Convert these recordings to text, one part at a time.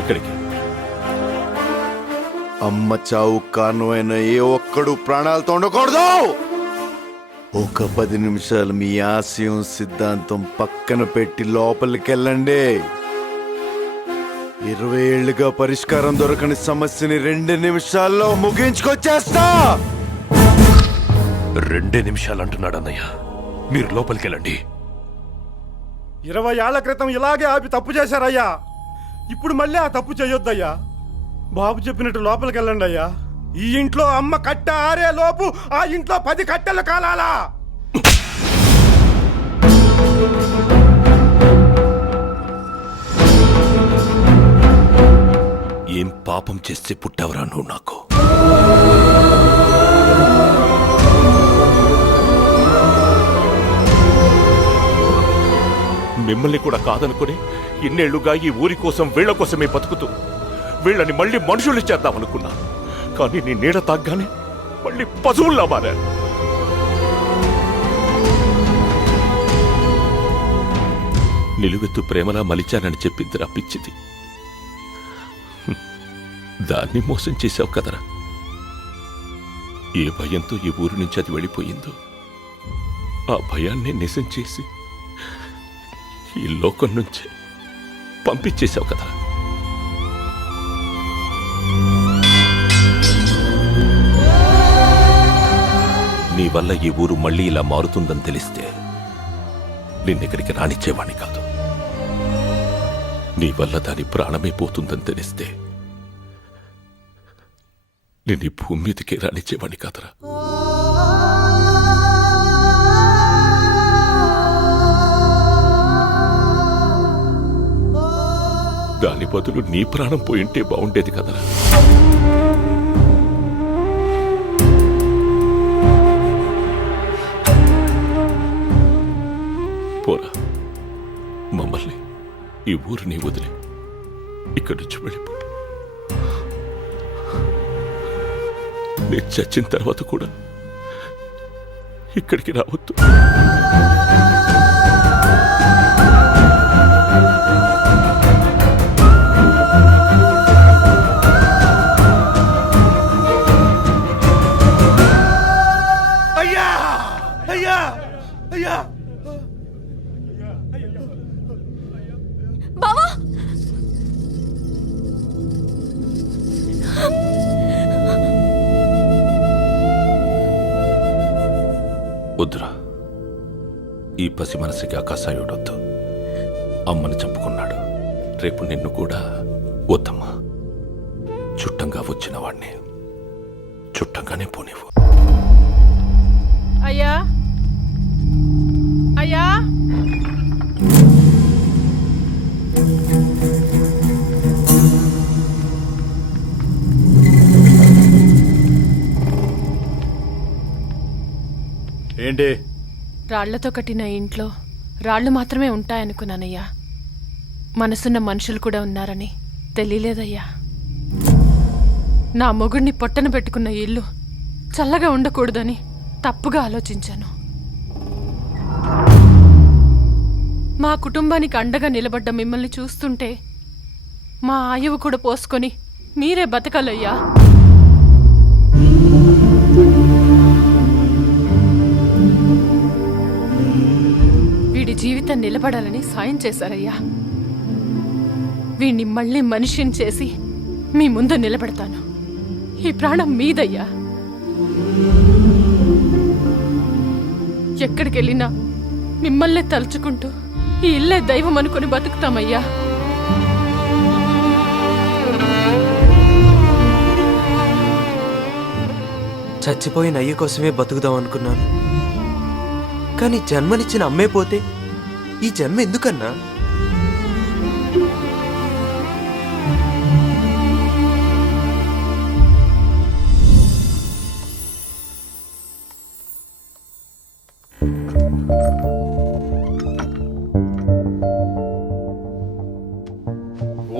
ఎక్కడికి? అమ్మ చావు కారణమైన ఏ ఒక్కడు ప్రాణాలతో ఉండకూడదు. ఒక 10 నిమిషాలు మీ ఆశయం సిద్ధాంతం పక్కన పెట్టి లోపలికి వెళ్ళండి. 20 ఏళ్లుగా పరిష్కారం దొరకని సమస్యని 2 నిమిషాల్లో ముగించుకొచ్చేస్తా. 2 నిమిషాలు అంటున్నాడు అన్నయ్య. మీరు లోపలికెళ్ళండి. 20 ఏళ్ల క్రితం ఇలాగే ఆపి తప్పు చేశారయ్యా. ఇప్పుడు మళ్ళీ ఆ తప్పు చేయొద్దయ్యా. బాబు చెప్పినట్టు లోపలికి వెళ్ళండి అయ్యా. ఈ ఇంట్లో అమ్మ కట్ట ఆరే లోపు ఆ ఇంట్లో 10 కట్టెలు కాలాలా? ఏం పాపం చేస్తే పుట్టావరా నువ్వు నాకు? మిమ్మల్ని కూడా కాదనుకుని ఇన్నేళ్లుగా ఈ ఊరి కోసం వీళ్ల కోసమే బతుకుతూ వీళ్ళని మళ్ళీ మనుషులు చేద్దామనుకున్నా. కానీ నీ నీడ తాగ్గానే మళ్ళీ పశువుల్లా మారా. నిలువెత్తు ప్రేమలా మలిచానని చెప్పింది రప్పించింది. దాన్ని మోసం చేశావు కదరా. ఏ భయంతో ఈ ఊరి నుంచి అది వెళ్ళిపోయిందో ఆ భయాన్ని నిజం చేసి ఈ లోకం నుంచే పంపించేశావు కదరా. నీ వల్ల ఈ ఊరు మళ్ళీ ఇలా మారుతుందని తెలిస్తే నిన్నెక్కడికి రానిచ్చేవాణ్ణి కాదు. నీ వల్ల దాని ప్రాణమే పోతుందని తెలిస్తే నిన్ను భూమి మీదకి రానిచ్చేవాణ్ణి కాదురా. దాని బదులు నీ ప్రాణం పోయింటే బాగుండేది కదరా. పోరా, మమ్మల్ని ఈ ఊరిని వదిలి ఇక్కడి నుంచి వెళ్ళిపో. నేను చచ్చిన తర్వాత కూడా ఇక్కడికి రావద్దు. అయ్యా అయ్యా అయ్యా బావా, వద్దురా. ఈ పసి మనసుకి ఆకాశాయుడొద్దు. అమ్మని చంపుకున్నాడు. రేపు నిన్ను కూడా వద్దమ్మా. చుట్టంగా వచ్చిన వాడిని చుట్టంగానే పోనివ్వు. అయ్యా అయ్యా, ఏంటి? రాళ్లతో కట్టిన ఇంట్లో రాళ్లు మాత్రమే ఉంటాయనుకున్నానయ్యా. మనసున్న మనుషులు కూడా ఉన్నారని తెలియలేదయ్యా. నా మొగుడిని పొట్టన పెట్టుకున్న ఇల్లు చల్లగా ఉండకూడదని తప్పుగా ఆలోచించాను. మా కుటుంబానికి అండగా నిలబడ్డ మిమ్మల్ని చూస్తుంటే మా ఆయువు కూడా పోసుకొని మీరే బతకాలయ్యా. వీడి జీవితం నిలబడాలని సాయం చేశారయ్యా. వీణ్ణి మళ్ళీ మనిషిని చేసి మీ ముందు నిలబెడతాను. ఈ ప్రాణం మీదయ్యా. ఎక్కడికెళ్ళినా మిమ్మల్నే తలుచుకుంటూ ఈ ఇల్లే దైవం అనుకుని బతుకుతామయ్యా. చచ్చిపోయిన అయ్య కోసమే బతుకుదాం అనుకున్నాను. కానీ జన్మనిచ్చిన అమ్మే పోతే ఈ జన్మ ఎందుకన్నా?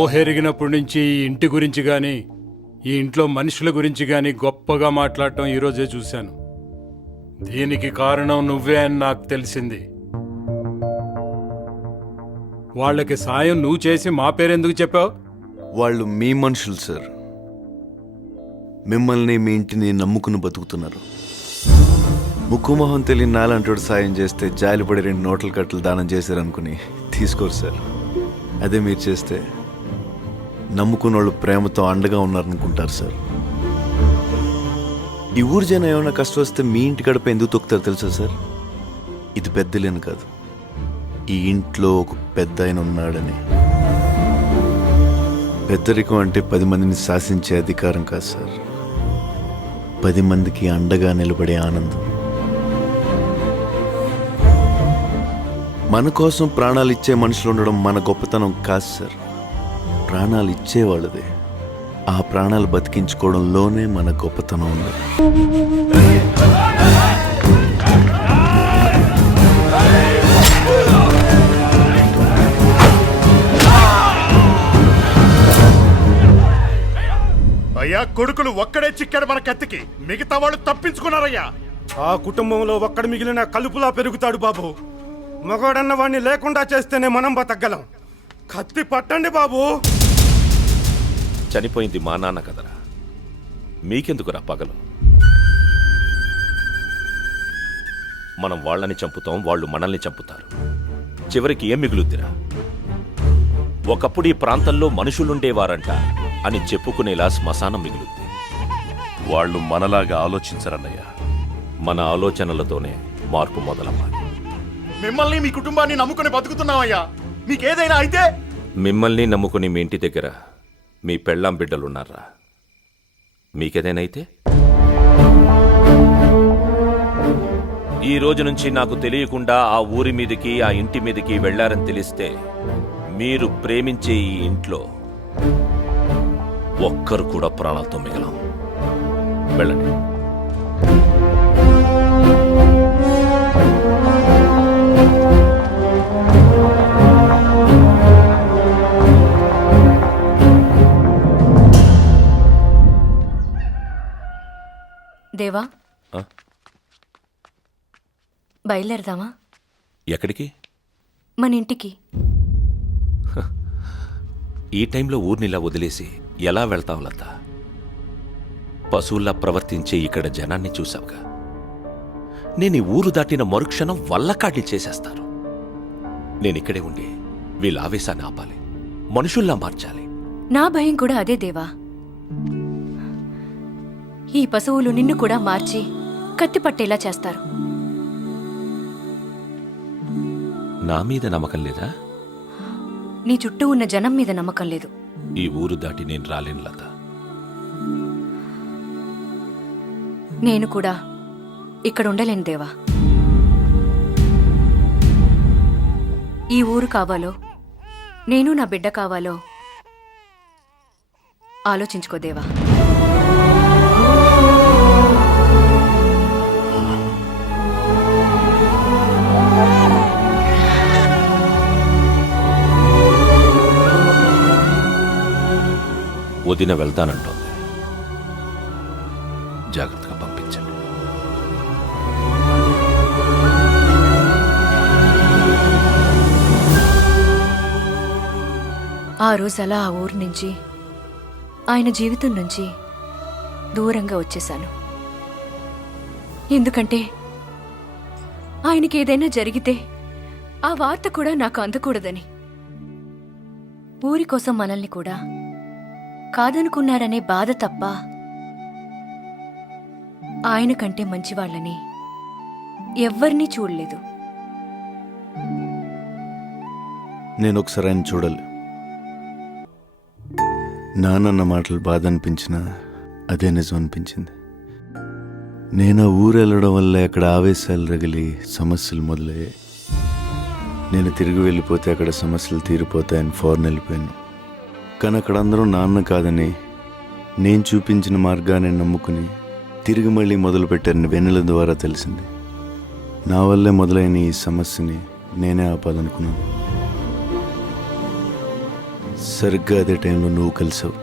ఊహెరిగినప్పటి నుంచి ఈ ఇంటి గురించి కానీ ఈ ఇంట్లో మనుషుల గురించి కానీ గొప్పగా మాట్లాడటం ఈరోజే చూశాను. దీనికి కారణం నువ్వే అని నాకు తెలిసింది. వాళ్ళకి సాయం నువ్వు చేసి మా పేరెందుకు చెప్పావు? వాళ్ళు మీ మనుషులు సార్. మిమ్మల్ని మీ ఇంటిని నమ్ముకుని బతుకుతున్నారు. ముక్కుమొహం తెలియని నాలంటోడు సాయం చేస్తే జాలిపడి 2 నోట్ల కట్టలు దానం చేశారనుకుని తీసుకోరు సార్. అదే మీరు చేస్తే నమ్ముకున్న వాళ్ళు ప్రేమతో అండగా ఉన్నారనుకుంటారు సార్. ఈ ఊరు జనం ఏమైనా కష్టం వస్తే మీ ఇంటి గడప ఎందుకు తొక్కుతారు తెలుసా సార్? ఇది పెద్దలేని కాదు, ఈ ఇంట్లో ఒక పెద్ద ఆయన ఉన్నాడని. పెద్దరికం అంటే 10 మందిని శాసించే అధికారం కాదు సార్, 10 మందికి అండగా నిలబడే ఆనందం. మన కోసం ప్రాణాలు ఇచ్చే మనుషులు ఉండడం మన గొప్పతనం కాదు సార్, ప్రాణాలు ఇచ్చేవాళ్ళదే. ఆ ప్రాణాలు బతికించుకోవడంలోనే మన గొప్పతనం ఉంది. అయ్యా, కొడుకులు ఒక్కడే చిక్కాడు మన కత్తికి, మిగతా వాళ్ళు తప్పించుకున్నారయ్యా. ఆ కుటుంబంలో ఒక్కడు మిగిలిన కలుపులా పెరుగుతాడు బాబు. మగవాడన్న వాడిని లేకుండా చేస్తేనే మనం బతకగలం. కత్తి పట్టండి బాబు. చనిపోయింది మా నాన్న కదరా, మీకెందుకురా పగలు? మనం వాళ్ళని చంపుతాం, వాళ్ళు మనల్ని చంపుతారు. చివరికి ఏం మిగులుద్దిరా? ఒకప్పుడు ఈ ప్రాంతంలో మనుషులుండేవారంట అని చెప్పుకునేలా శ్మశానం మిగులుద్ది. వాళ్ళు మనలాగా ఆలోచించరన్నయ్య. మన ఆలోచనలతోనే మార్పు మొదలవ్వాలి. మిమ్మల్ని మీ కుటుంబాన్ని నమ్ముకుని బతుకుతున్నామయ్యా. మీకేదైనా అయితే మిమ్మల్ని నమ్ముకుని మీ ఇంటి దగ్గర మీ పెళ్ళాం బిడ్డలున్నారా? మీకేదైనా అయితే ఈ రోజు నుంచి నాకు తెలియకుండా ఆ ఊరి మీదకి, ఆ ఇంటి మీదకి వెళ్లారని తెలిస్తే మీరు ప్రేమించే ఈ ఇంట్లో ఒక్కరు కూడా ప్రాణాలతో మిగలం. వెళ్ళండి. దేవా, ఆ? బయలుదేరదామా? ఎక్కడికి? మన ఇంటికి. ఈ టైంలో ఊర్నిలా వదిలేసి ఎలా వెళ్తావు లత? పశువుల్లా ప్రవర్తించే ఇక్కడ జనాన్ని చూసావుగా. నేను ఈ ఊరు దాటిన మరుక్షణం వల్లకాడ్ని చేసేస్తారు. నేనిక్కడే ఉండి వీళ్ళ ఆవేశాన్ని ఆపాలి, మనుషుల్లా మార్చాలి. నా భయం కూడా అదే దేవా. ఈ పశువులు నిన్ను కూడా మార్చి కత్తి పట్టేలా చేస్తారు. నా మీద నమ్మకం లేదా? నీ చుట్టూ ఉన్న జనం మీద నమ్మకం లేదు. ఈ ఊరు దాటి నేను రాలేను లత. నేను కూడా ఇక్కడ ఉండలేను దేవా. ఈ ఊరు కావాలో, నేను నా బిడ్డ కావాలో ఆలోచించుకో దేవా. వదిన వెళ్తానంటోంది, జాగ్రత్తగా పంపించండి. ఆ రోజు అలా ఆ ఊరు నుంచి, ఆయన జీవితం నుంచి దూరంగా వచ్చేశాను. ఎందుకంటే ఆయనకి ఏదైనా జరిగితే ఆ వార్త కూడా నాకు అందకూడదని. ఊరి కోసం మనల్ని కూడా కాదనుకున్నారనే బాధ తప్ప ఆయన కంటే మంచివాళ్ళని ఎవ్వరినీ చూడలేదు. నేను ఒకసారి ఆయన చూడాలి. నాన్న మాటలు బాధ అనిపించినా అదే నిజం అనిపించింది. నేను ఆ ఊరు వెళ్ళడం వల్ల అక్కడ ఆవేశాలు రగిలి సమస్యలు మొదలయ్యాయి. నేను తిరిగి వెళ్ళిపోతే అక్కడ సమస్యలు తీరిపోతాయని ఫారెన్ వెళ్ళిపోయాను. కానీ అక్కడ అందరూ నాన్న కాదని, నేను చూపించిన మార్గాన్ని నమ్ముకుని తిరిగి మళ్ళీ మొదలుపెట్టారని వెన్నెల ద్వారా తెలిసింది. నా వల్లే మొదలైన ఈ సమస్యని నేనే ఆపాలనుకున్నాను. సరిగ్గా అదే టైంలో నువ్వు కలిసావు.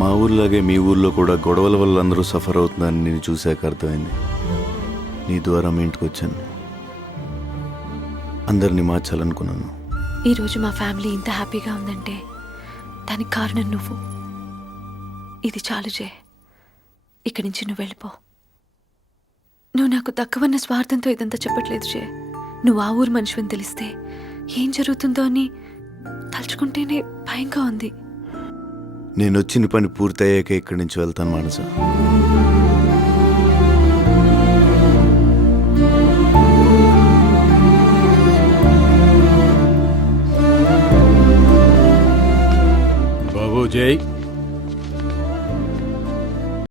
మా ఊర్లాగే మీ ఊర్లో కూడా గొడవల వల్ల అందరూ సఫర్ అవుతుందని నేను చూశాక అర్థమైంది. నీ ద్వారా మీ ఇంటికి వచ్చాను. అందరినీ మార్చాలనుకున్నాను. ఈరోజు మా ఫ్యామిలీ ఇంత హ్యాపీగా ఉందంటే దానికి కారణం నువ్వు. ఇది చాలు జే. ఇక్కడి నుంచి నువ్వు వెళ్ళిపో. నువ్వు నాకు తక్కువన్న స్వార్థంతో ఇదంతా చెప్పట్లేదు జే. నువ్వు ఆ ఊరు మనిషిని తెలిస్తే ఏం జరుగుతుందో అని తలుచుకుంటేనే భయంగా ఉంది. నేను వచ్చిన పని పూర్తయ్యాక ఇక్కడి నుంచి వెళ్తాను మానస. బాబు జై